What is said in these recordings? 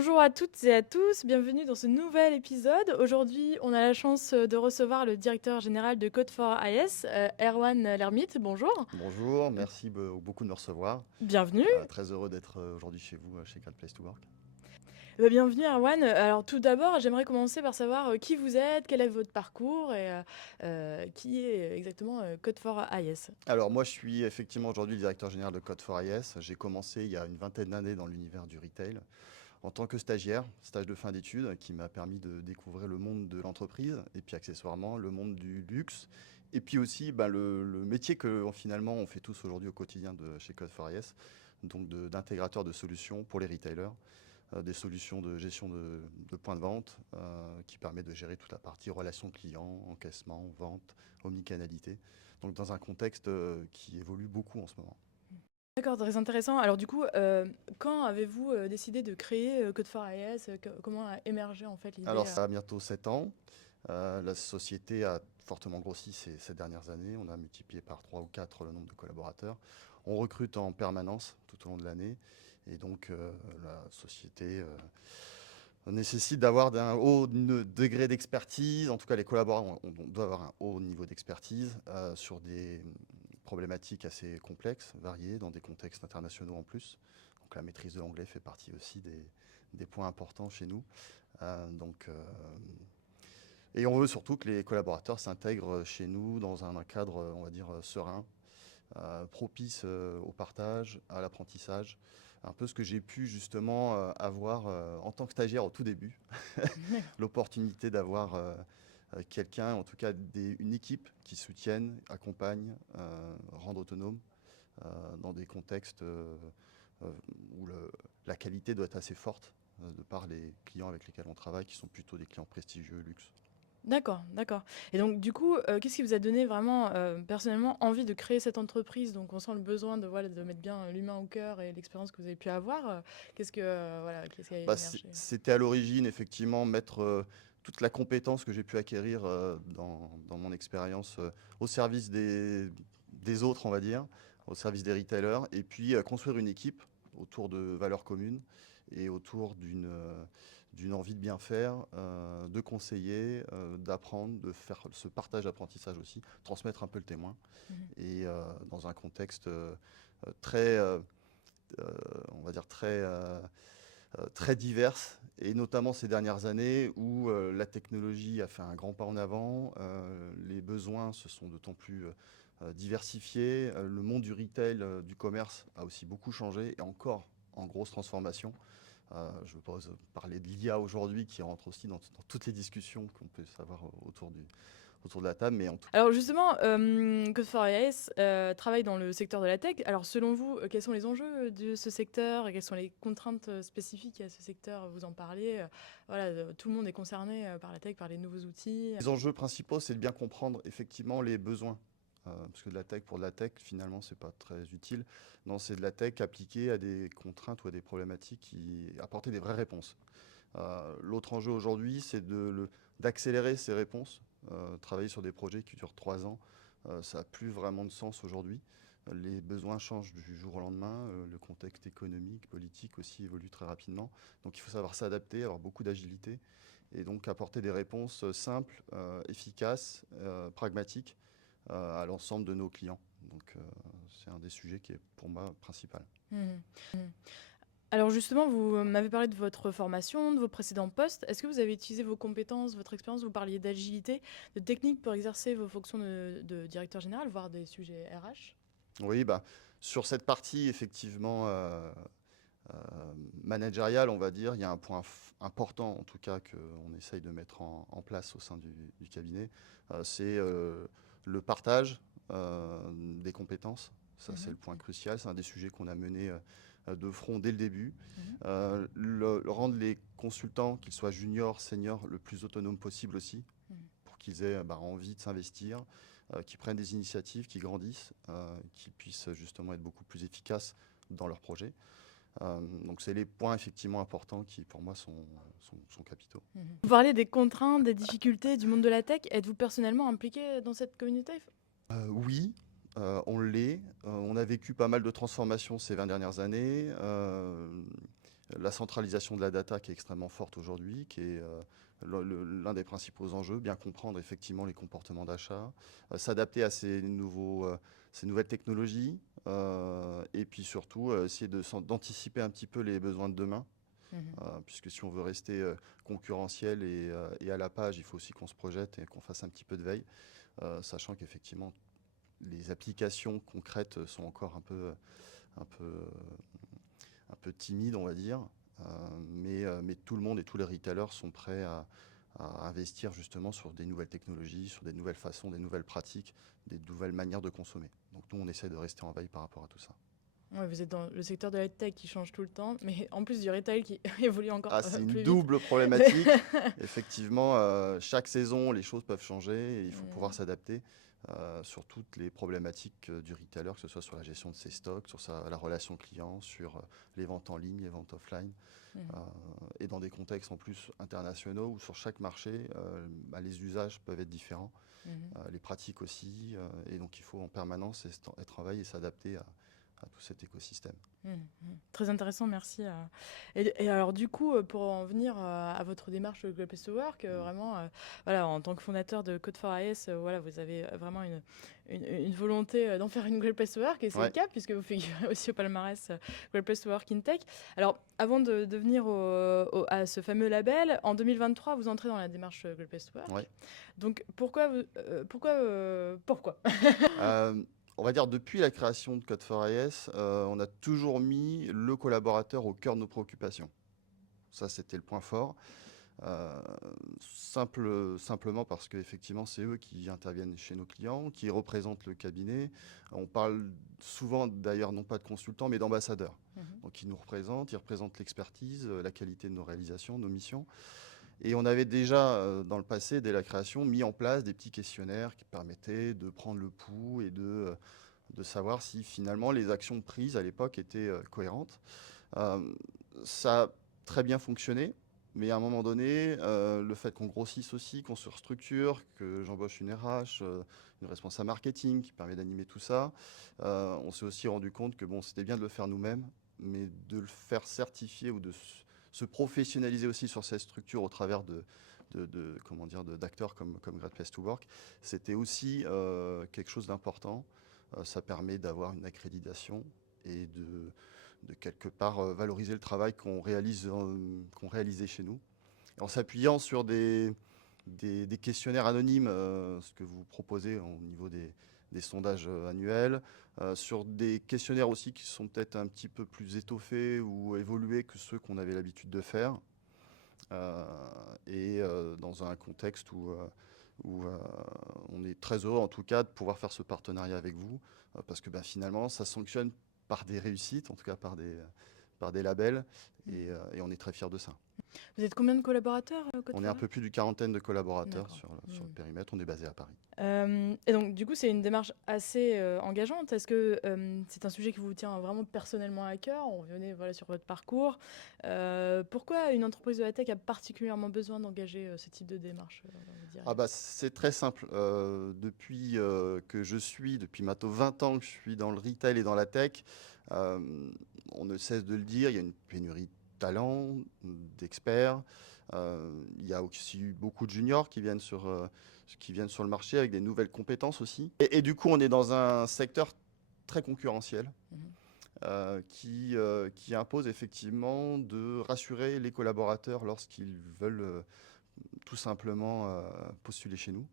Bonjour à toutes et à tous, bienvenue dans ce nouvel épisode. Aujourd'hui, on a la chance de recevoir le directeur général de Code4IS, Erwan Lermite. Bonjour. Bonjour, merci beaucoup de me recevoir. Bienvenue. Très heureux d'être aujourd'hui chez vous, chez Great Place to Work. Bienvenue Erwan. Alors tout d'abord, j'aimerais commencer par savoir qui vous êtes, quel est votre parcours et qui est exactement Code4IS. Alors moi je suis effectivement aujourd'hui le directeur général de Code4IS. J'ai commencé il y a une vingtaine d'années dans l'univers du retail en tant que stagiaire, stage de fin d'études qui m'a permis de découvrir le monde de l'entreprise et puis accessoirement le monde du luxe. Et puis aussi le métier que finalement on fait tous aujourd'hui au quotidien chez Code4IS, donc d'intégrateur de solutions pour les retailers. Des solutions de gestion de points de vente qui permet de gérer toute la partie relations clients, encaissement, vente, omnicanalité. Donc dans un contexte qui évolue beaucoup en ce moment. D'accord, très intéressant. Alors du coup, quand avez-vous décidé de créer Code4IS? Comment a émergé en fait l'idée Alors ça a bientôt 7 ans. La société a fortement grossi ces dernières années. On a multiplié par 3 ou 4 le nombre de collaborateurs. On recrute en permanence tout au long de l'année. Et donc la société nécessite d'avoir un haut degré d'expertise. En tout cas, les collaborateurs on doit avoir un haut niveau d'expertise sur des problématiques assez complexes, variées, dans des contextes internationaux en plus. Donc la maîtrise de l'anglais fait partie aussi des points importants chez nous. Donc, et on veut surtout que les collaborateurs s'intègrent chez nous dans un cadre, on va dire, serein, propice au partage, à l'apprentissage. Un peu ce que j'ai pu justement avoir en tant que stagiaire au tout début, l'opportunité d'avoir quelqu'un, en tout cas une équipe qui soutienne, accompagne, rende autonome dans des contextes où la qualité doit être assez forte de par les clients avec lesquels on travaille, qui sont plutôt des clients prestigieux, luxe. D'accord, d'accord. Et donc du coup, qu'est-ce qui vous a donné vraiment, personnellement envie de créer cette entreprise? Donc on sent le besoin de voilà, de mettre bien l'humain au cœur et l'expérience que vous avez pu avoir, qu'est-ce qui a émergé? C'était à l'origine, effectivement, mettre toute la compétence que j'ai pu acquérir dans mon expérience au service des autres, on va dire, au service des retailers, et puis construire une équipe autour de valeurs communes et autour d'une envie de bien faire, de conseiller, d'apprendre, de faire ce partage d'apprentissage aussi, transmettre un peu le témoin, Mmh. et dans un contexte très, on va dire, très diverses, et notamment ces dernières années où la technologie a fait un grand pas en avant, les besoins se sont d'autant plus diversifiés, le monde du retail, du commerce a aussi beaucoup changé et encore en grosse transformation. Je ne veux pas parler de l'IA aujourd'hui qui rentre aussi dans toutes les discussions qu'on peut savoir autour de la table, mais en tout Alors justement, Code4IS, travaille dans le secteur de la tech. Alors selon vous, quels sont les enjeux de ce secteur et quelles sont les contraintes, spécifiques à ce secteur? Vous en parliez, voilà, tout le monde est concerné, par la tech, par les nouveaux outils. les enjeux principaux, c'est de bien comprendre effectivement les besoins. Parce que de la tech pour de la tech, finalement, c'est pas très utile. Non, c'est de la tech appliquée à des contraintes ou à des problématiques qui apporter des vraies réponses. L'autre enjeu aujourd'hui, c'est d'accélérer ces réponses. Travailler sur des projets qui durent 3 ans, ça n'a plus vraiment de sens aujourd'hui. Les besoins changent du jour au lendemain. Le contexte économique, politique aussi évolue très rapidement. Donc il faut savoir s'adapter, avoir beaucoup d'agilité et donc apporter des réponses simples, efficaces, pragmatiques à l'ensemble de nos clients. Donc c'est un des sujets qui est pour moi principal. Mmh. Mmh. Alors justement, vous m'avez parlé de votre formation, de vos précédents postes. Est-ce que vous avez utilisé vos compétences, votre expérience? Vous parliez d'agilité, de technique pour exercer vos fonctions de directeur général, voire des sujets RH? Oui, bah, sur cette partie effectivement euh, managériale, on va dire, il y a un point important en tout cas qu'on essaye de mettre en place au sein du cabinet, c'est le partage des compétences. Ça, c'est Mmh. le point crucial. C'est un des sujets qu'on a mené de front dès le début. Mmh. Rendre les consultants, qu'ils soient juniors, seniors, le plus autonomes possible aussi, Mmh. pour qu'ils aient envie de s'investir, qu'ils prennent des initiatives, qu'ils grandissent, qu'ils puissent justement être beaucoup plus efficaces dans leurs projets. Donc c'est les points effectivement importants qui pour moi sont capitaux. Mmh. Vous parlez des contraintes, des difficultés du monde de la tech. Êtes-vous personnellement impliqué dans cette communauté? Oui, on l'est. On a vécu pas mal de transformations ces 20 dernières années. la centralisation de la data qui est extrêmement forte aujourd'hui, qui est l'un des principaux enjeux, bien comprendre effectivement les comportements d'achat, s'adapter à ces nouvelles technologies, et puis surtout essayer d'anticiper un petit peu les besoins de demain, puisque si on veut rester concurrentiel et à la page, il faut aussi qu'on se projette et qu'on fasse un petit peu de veille, sachant qu'effectivement les applications concrètes sont encore un peu, un peu timides, on va dire. Mais tout le monde et tous les retailers sont prêts à investir justement sur des nouvelles technologies, sur des nouvelles façons, des nouvelles pratiques, des nouvelles manières de consommer. Donc nous, on essaie de rester en veille par rapport à tout ça. Ouais, vous êtes dans le secteur de la tech qui change tout le temps, mais en plus du retail qui évolue encore Ah, c'est une plus vite. double problématique. Effectivement, chaque saison, les choses peuvent changer et il faut pouvoir s'adapter sur toutes les problématiques du retailer, que ce soit sur la gestion de ses stocks, sur la relation client, sur les ventes en ligne, les ventes offline, et dans des contextes en plus internationaux où sur chaque marché, les usages peuvent être différents, les pratiques aussi, et donc il faut en permanence être en veille et s'adapter à tout cet écosystème. Très intéressant, merci. Et alors du coup, pour en venir à votre démarche Great Place to Work, vraiment, voilà, en tant que fondateur de Code4IS, voilà, vous avez vraiment une volonté d'en faire une Great Place to Work, et c'est le cas, puisque vous figurez aussi au palmarès Great Place to Work in Tech. Alors, avant de venir à ce fameux label, en 2023, vous entrez dans la démarche Great Place to Work. Ouais. Donc, pourquoi On va dire depuis la création de Code4IS, on a toujours mis le collaborateur au cœur de nos préoccupations. Ça, c'était le point fort. Simplement parce qu'effectivement, c'est eux qui interviennent chez nos clients, qui représentent le cabinet. On parle souvent, d'ailleurs, non pas de consultants, mais d'ambassadeurs. Donc, ils nous représentent, ils représentent l'expertise, la qualité de nos réalisations, nos missions. Et on avait déjà, dans le passé, dès la création, mis en place des petits questionnaires qui permettaient de prendre le pouls et de savoir si finalement les actions prises à l'époque étaient cohérentes. Ça a très bien fonctionné, mais à un moment donné, le fait qu'on grossisse aussi, qu'on se restructure, que j'embauche une RH, une responsable marketing qui permet d'animer tout ça, on s'est aussi rendu compte que bon, c'était bien de le faire nous-mêmes, mais de le faire certifier ou de se professionnaliser aussi sur cette structure au travers d'acteurs comme Great Place to Work, c'était aussi quelque chose d'important. Ça permet d'avoir une accréditation et de quelque part valoriser le travail qu'on réalisait chez nous. En s'appuyant sur des questionnaires anonymes, ce que vous proposez au niveau des sondages annuels, sur des questionnaires aussi qui sont peut-être un petit peu plus étoffés ou évolués que ceux qu'on avait l'habitude de faire, et dans un contexte où on est très heureux en tout cas de pouvoir faire ce partenariat avec vous, parce que finalement ça sanctionne par des réussites, en tout cas par des labels, et on est très fiers de ça. Vous êtes combien de collaborateurs, On est un peu plus d'une quarantaine de collaborateurs sur le périmètre. On est basé à Paris. Et donc, du coup, c'est une démarche assez engageante. Est-ce que c'est un sujet qui vous tient vraiment personnellement à cœur? On revenait sur votre parcours. Pourquoi une entreprise de la tech a particulièrement besoin d'engager ce type de démarche? C'est très simple. Depuis depuis maintenant 20 ans que je suis dans le retail et dans la tech, on ne cesse de le dire, il y a une pénurie de talents, d'experts. Il y a aussi beaucoup de juniors qui viennent sur le marché avec des nouvelles compétences aussi. Et du coup, on est dans un secteur très concurrentiel qui impose effectivement de rassurer les collaborateurs lorsqu'ils veulent tout simplement postuler chez nous.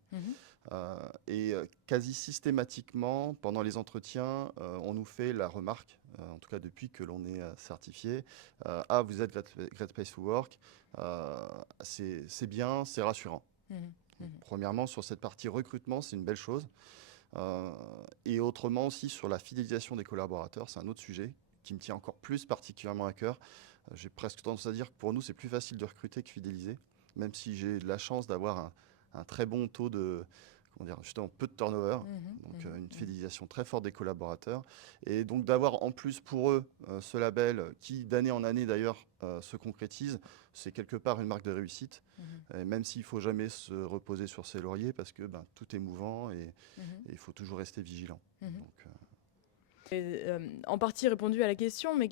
Et quasi systématiquement, pendant les entretiens, on nous fait la remarque, en tout cas depuis que l'on est certifié, vous êtes Great Place to Work, c'est bien, c'est rassurant. Premièrement, sur cette partie recrutement, c'est une belle chose. Et autrement aussi, sur la fidélisation des collaborateurs, c'est un autre sujet qui me tient encore plus particulièrement à cœur. J'ai presque tendance à dire que pour nous, c'est plus facile de recruter que fidéliser, même si j'ai de la chance d'avoir un très bon taux de, justement peu de turnover, donc une fidélisation très forte des collaborateurs, et donc d'avoir en plus pour eux ce label qui d'année en année d'ailleurs se concrétise, c'est quelque part une marque de réussite, même s'il ne faut jamais se reposer sur ses lauriers parce que tout est mouvant et il faut toujours rester vigilant. Donc, En partie répondu à la question, mais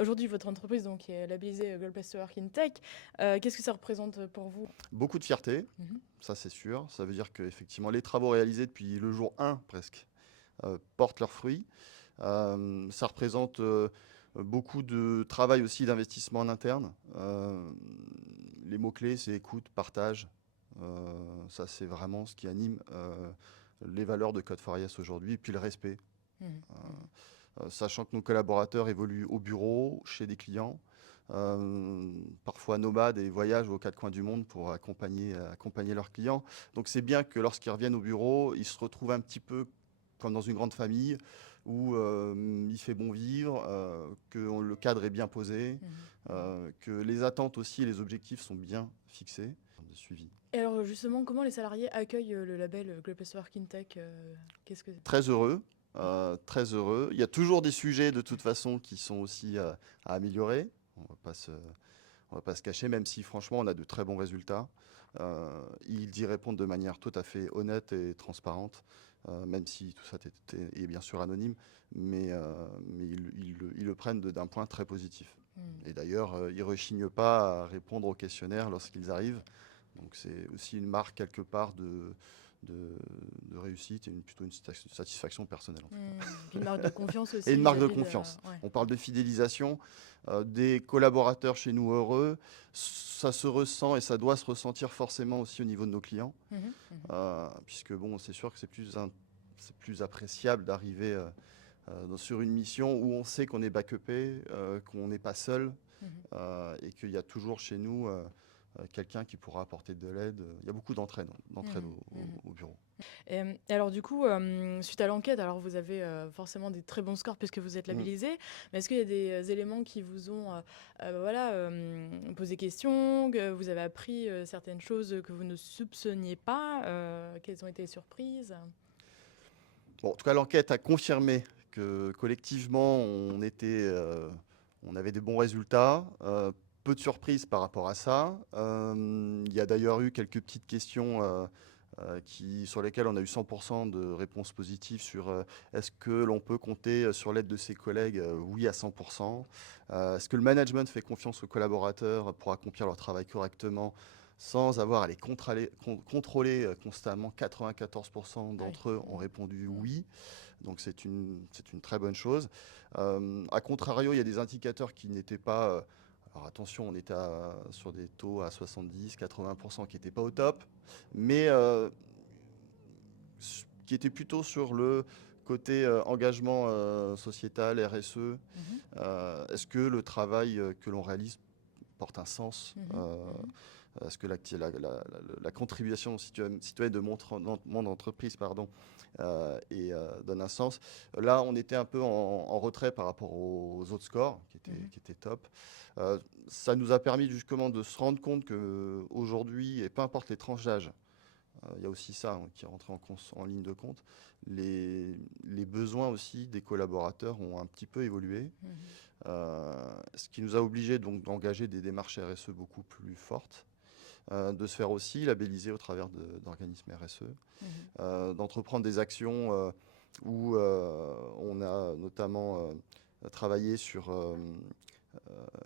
aujourd'hui, votre entreprise donc, est labellisée Great Place to Work in Tech. Qu'est-ce que ça représente pour vous? Beaucoup de fierté, Mhm. ça c'est sûr. Ça veut dire qu'effectivement, les travaux réalisés depuis le jour 1 presque portent leurs fruits. Ça représente beaucoup de travail aussi d'investissement en interne. Les mots-clés, c'est écoute, partage. Ça, c'est vraiment ce qui anime les valeurs de Code for Yes aujourd'hui. Et puis le respect. Mhm. Sachant que nos collaborateurs évoluent au bureau, chez des clients, parfois nomades et voyagent aux quatre coins du monde pour accompagner leurs clients. Donc c'est bien que lorsqu'ils reviennent au bureau, ils se retrouvent un petit peu comme dans une grande famille où il fait bon vivre, que le cadre est bien posé, que les attentes aussi et les objectifs sont bien fixés, de suivi. Et alors justement, comment les salariés accueillent le label Great Place to Work in Tech? Qu'est-ce que... Très heureux. Très heureux. Il y a toujours des sujets de toute façon qui sont aussi à améliorer. On va pas se cacher, même si franchement on a de très bons résultats. Ils y répondent de manière tout à fait honnête et transparente, même si tout ça est bien sûr anonyme, mais ils le prennent d'un point très positif. Et d'ailleurs, ils ne rechignent pas à répondre aux questionnaires lorsqu'ils arrivent. Donc c'est aussi une marque quelque part de réussite et plutôt une satisfaction personnelle en tout cas. Puis une marque de confiance aussi Et une marque de vis-à-vis confiance. ouais. On parle de fidélisation, des collaborateurs chez nous heureux. Ça se ressent et ça doit se ressentir forcément aussi au niveau de nos clients. Puisque bon, c'est sûr que c'est plus appréciable d'arriver sur une mission où on sait qu'on est backupé, qu'on n'est pas seul et qu'il y a toujours chez nous quelqu'un qui pourra apporter de l'aide. Il y a beaucoup d'entraide au bureau. Et alors du coup, suite à l'enquête, alors vous avez forcément des très bons scores puisque vous êtes labellisé, mais est-ce qu'il y a des éléments qui vous ont posé question, que vous avez appris certaines choses que vous ne soupçonniez pas, quelles ont été les surprises? Bon, en tout cas, l'enquête a confirmé que collectivement, on avait des bons résultats. Peu de surprises par rapport à ça. Il y a d'ailleurs eu quelques petites questions sur lesquelles on a eu 100% de réponses positives sur est-ce que l'on peut compter sur l'aide de ses collègues? Oui, à 100%. Est-ce que le management fait confiance aux collaborateurs pour accomplir leur travail correctement sans avoir à les contrôler constamment? 94% d'entre eux ont répondu oui. Donc c'est une très bonne chose. A contrario, il y a des indicateurs qui n'étaient pas... alors attention, on était sur des taux à 70-80% qui n'étaient pas au top, mais qui étaient plutôt sur le côté engagement sociétal, RSE. Est-ce que le travail que l'on réalise porte un sens? Est-ce que la contribution citoyenne de mon entreprise donne un sens? Là, on était un peu en retrait par rapport aux autres scores qui étaient top. Ça nous a permis justement de se rendre compte qu'aujourd'hui, et peu importe les tranches d'âge, il y a aussi ça qui est rentré en ligne de compte, les besoins aussi des collaborateurs ont un petit peu évolué. Ce qui nous a obligés donc d'engager des démarches RSE beaucoup plus fortes. De se faire aussi labelliser au travers d'organismes RSE, d'entreprendre des actions où on a notamment travaillé sur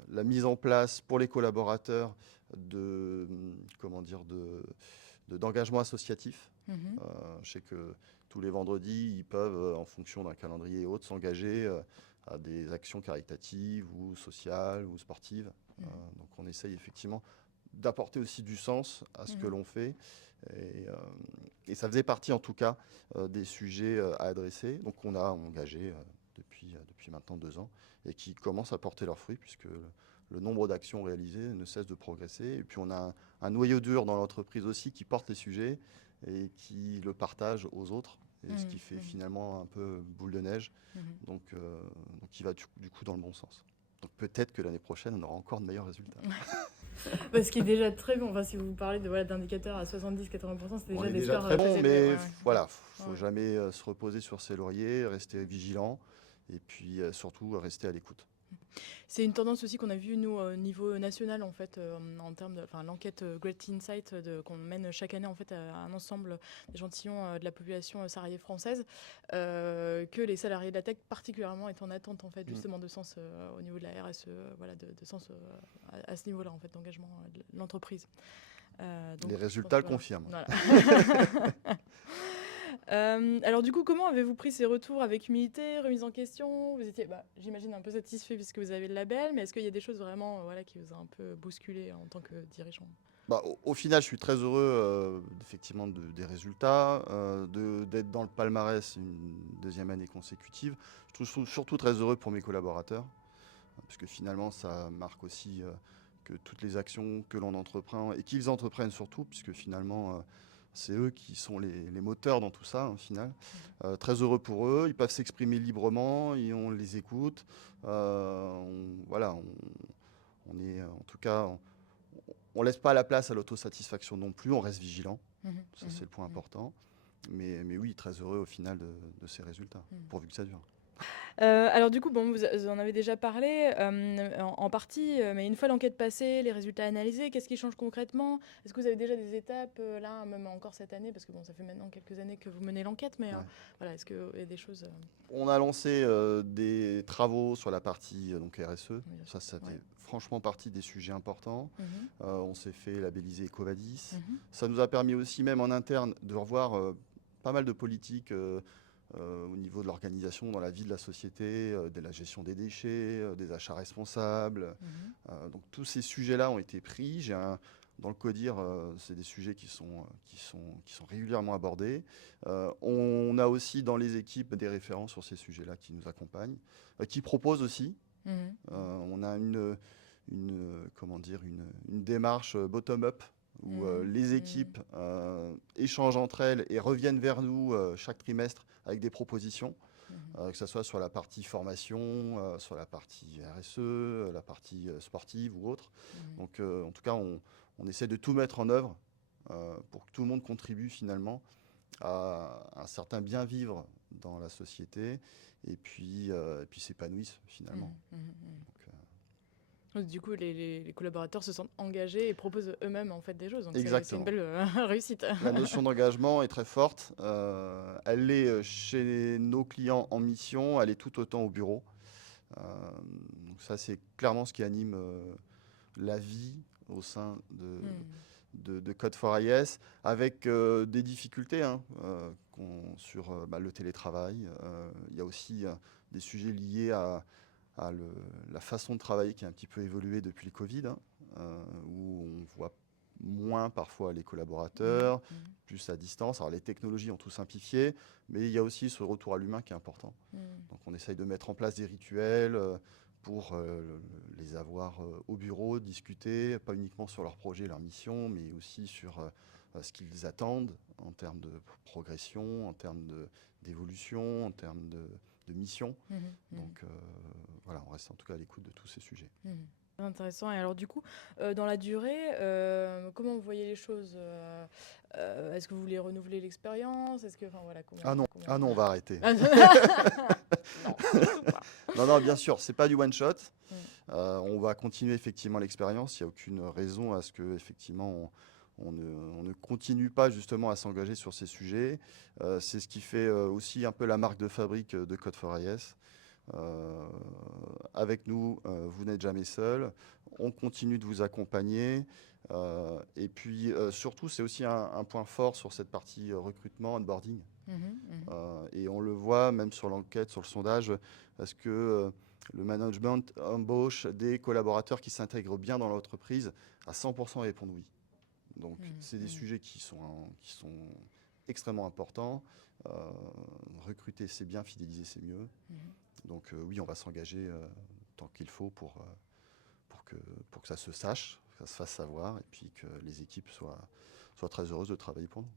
la mise en place pour les collaborateurs d'engagement associatif. Je sais que tous les vendredis, ils peuvent, en fonction d'un calendrier et autres, s'engager à des actions caritatives ou sociales ou sportives. Donc on essaye effectivement d'apporter aussi du sens à ce que l'on fait. Et ça faisait partie en tout cas des sujets à adresser. Donc on a engagé depuis maintenant 2 ans et qui commencent à porter leurs fruits puisque le nombre d'actions réalisées ne cesse de progresser. Et puis on a un noyau dur dans l'entreprise aussi qui porte les sujets et qui le partage aux autres. Et ce qui fait finalement un peu boule de neige. Donc qui va du coup dans le bon sens. Donc peut-être que l'année prochaine, on aura encore de meilleurs résultats. Ce qui est déjà très bon. Enfin, si vous parlez d'indicateurs à 70-80%, c'est déjà des scores très bons, mais voilà, il faut jamais se reposer sur ses lauriers, rester vigilant et puis surtout rester à l'écoute. C'est une tendance aussi qu'on a vue, nous, au niveau national, en fait, en termes de, enfin, l'enquête Great Insight qu'on mène chaque année, en fait, à un ensemble d'échantillons de la population salariée française, que les salariés de la tech, particulièrement, est en attente, en fait, Mm. justement, de sens au niveau de la RSE, voilà, de sens à ce niveau-là, en fait, d'engagement de l'entreprise. Donc, Les je pense résultats le que, voilà. confirment. Voilà. Alors du coup, comment avez-vous pris ces retours? Avec humilité, remise en question? Vous étiez, bah, j'imagine, un peu satisfait puisque vous avez le label, mais est-ce qu'il y a des choses vraiment voilà, qui vous ont un peu bousculé en tant que dirigeant? Bah, au final, je suis très heureux effectivement des résultats, d'être dans le palmarès une deuxième année consécutive. Je trouve surtout très heureux pour mes collaborateurs, puisque finalement, ça marque aussi que toutes les actions que l'on entreprend, et qu'ils entreprennent surtout, puisque finalement, c'est eux qui sont les moteurs dans tout ça, au final. Très heureux pour eux, ils peuvent s'exprimer librement, et on les écoute. Voilà, on est en tout cas... On laisse pas la place à l'autosatisfaction non plus, on reste vigilant. Mhm, Ça, mhm, c'est le point mhm. important. Mais oui, très heureux au final de ces résultats, Mhm. pourvu que ça dure. Alors du coup, bon, vous en avez déjà parlé en partie, mais une fois l'enquête passée, les résultats analysés, qu'est-ce qui change concrètement? Est-ce que vous avez déjà des étapes là, même encore cette année, parce que bon, ça fait maintenant quelques années que vous menez l'enquête, mais Ouais. voilà, est-ce qu'il y a des choses On a lancé des travaux sur la partie donc RSE. bien sûr. Ça Ouais. fait franchement partie des sujets importants. Mhm, On s'est fait labelliser EcoVadis. mhm, Ça nous a permis aussi, même en interne, de revoir pas mal de politiques au niveau de l'organisation dans la vie de la société, de la gestion des déchets, des achats responsables. mhm, Donc tous ces sujets-là ont été pris. Dans le CODIR, c'est des sujets qui sont régulièrement abordés. On a aussi dans les équipes des référents sur ces sujets-là qui nous accompagnent, qui proposent aussi. mhm, On a comment dire, une démarche bottom-up où mhm, les mhm, équipes échangent entre elles et reviennent vers nous chaque trimestre avec des propositions, mhm, que ce soit sur la partie formation, sur la partie RSE, la partie sportive ou autre. mhm, Donc en tout cas, on essaie de tout mettre en œuvre pour que tout le monde contribue finalement à un certain bien vivre dans la société et puis s'épanouissent mhm, finalement. mhm, mhm. Donc, Donc, du coup, les collaborateurs se sentent engagés et proposent eux-mêmes en fait des choses. Donc c'est une exactement. belle réussite. La notion d'engagement est très forte. Elle est chez nos clients en mission, elle est tout autant au bureau. Donc ça, c'est clairement ce qui anime la vie au sein Mhm, de Code for IS, avec des difficultés hein, sur le télétravail. Il y a aussi des sujets liés à la façon de travailler qui a un petit peu évolué depuis le Covid, hein, où on voit moins parfois les mhm, collaborateurs, mhm, plus à distance. Alors les technologies ont tout simplifié, mais il y a aussi ce retour à l'humain qui est important. mhm, Donc on essaye de mettre en place des rituels pour les avoir au bureau, discuter, pas uniquement sur leurs projets, leurs missions, mais aussi sur ce qu'ils attendent en termes de progression, en termes d'évolution, en termes de mission. mhm, mhm, Donc voilà, on reste en tout cas à l'écoute de tous ces sujets. mhm. Très intéressant. Et alors du coup, dans la durée, comment vous voyez les choses est-ce que vous voulez renouveler l'expérience? Est-ce que, enfin voilà, Ah non, comment... ah non, on va arrêter. Non, surtout pas. Non, non, bien sûr, c'est pas du one shot. Mm, On va continuer effectivement l'expérience. Il n'y a aucune raison à ce que effectivement on ne continue pas justement à s'engager sur ces sujets. C'est ce qui fait aussi un peu la marque de fabrique de Code for IS. Avec nous, vous n'êtes jamais seul. On continue de vous accompagner. Et puis surtout, c'est aussi un point fort sur cette partie recrutement, onboarding. mhm, mhm, Et on le voit même sur l'enquête, sur le sondage, parce que le management embauche des collaborateurs qui s'intègrent bien dans l'entreprise. À 100% répondent oui. Donc mhm, c'est des mhm, sujets qui sont extrêmement importants. Euh, Recruter c'est bien, fidéliser c'est mieux. mhm. Donc oui, on va s'engager tant qu'il faut pour que, pour que ça se sache, que ça se fasse savoir, et puis que les équipes soient très heureuses de travailler pour nous.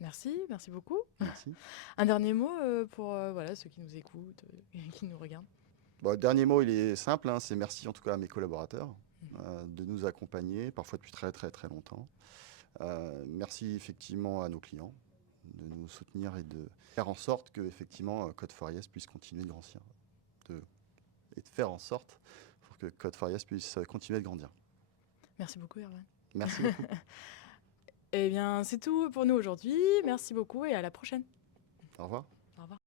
Merci, merci beaucoup. Merci. Un dernier mot pour voilà, ceux qui nous écoutent, qui nous regardent. Bon, le dernier mot, il est simple, hein, c'est merci en tout cas à mes collaborateurs Mhm. de nous accompagner, parfois depuis très très très longtemps. Merci effectivement à nos clients de nous soutenir et de faire en sorte que effectivement Code for IS puisse continuer de grandir et de faire en sorte pour que Code4Yes puisse continuer de grandir. Merci beaucoup, Erwan. Merci beaucoup. Eh bien, c'est tout pour nous aujourd'hui. Merci beaucoup et à la prochaine. Au revoir. Au revoir.